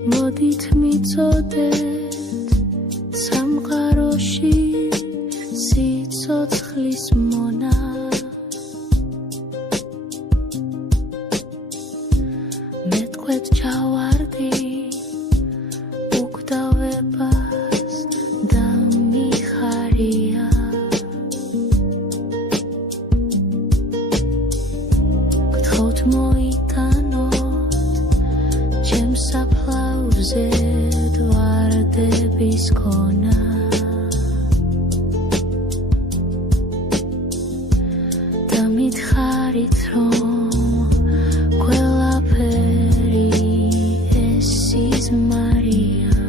მოდით მიწოდეთ სამყაროში სიცოცხლის მონა მეტყვეთ ჩავარდი უკვდავებას და მიხარია გთხოვთ მოიტანოთ ჩემს საფლავზე ვარდების ქონა და მითხარით რომ ყველაფერი ეს სიზმარია